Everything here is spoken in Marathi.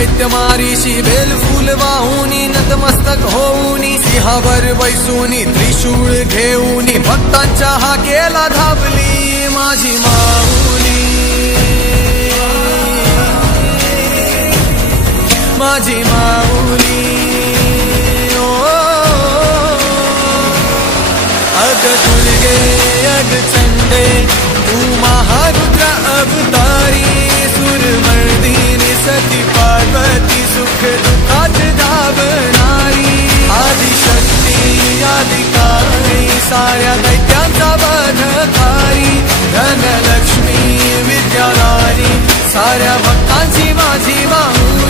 दैत्य मारीशी बेल फूल वाहुनी नतमस्तक होऊनी सिंहावर बैसूनी त्रिशूळ घेऊनी भक्तांच्या हाकेला धावली माझी माऊली माझी माऊली अग दुर्गे अग चंडे तू महारुद्र अवतारी सुरमर्दिनी सती पार्वती सुख दुःखात धावणारी आदिशक्ती आदिकारी साऱ्या दैत्यांचा वधकारी धनलक्ष्मी विद्याधारी साऱ्या भक्तांची माझी माऊली।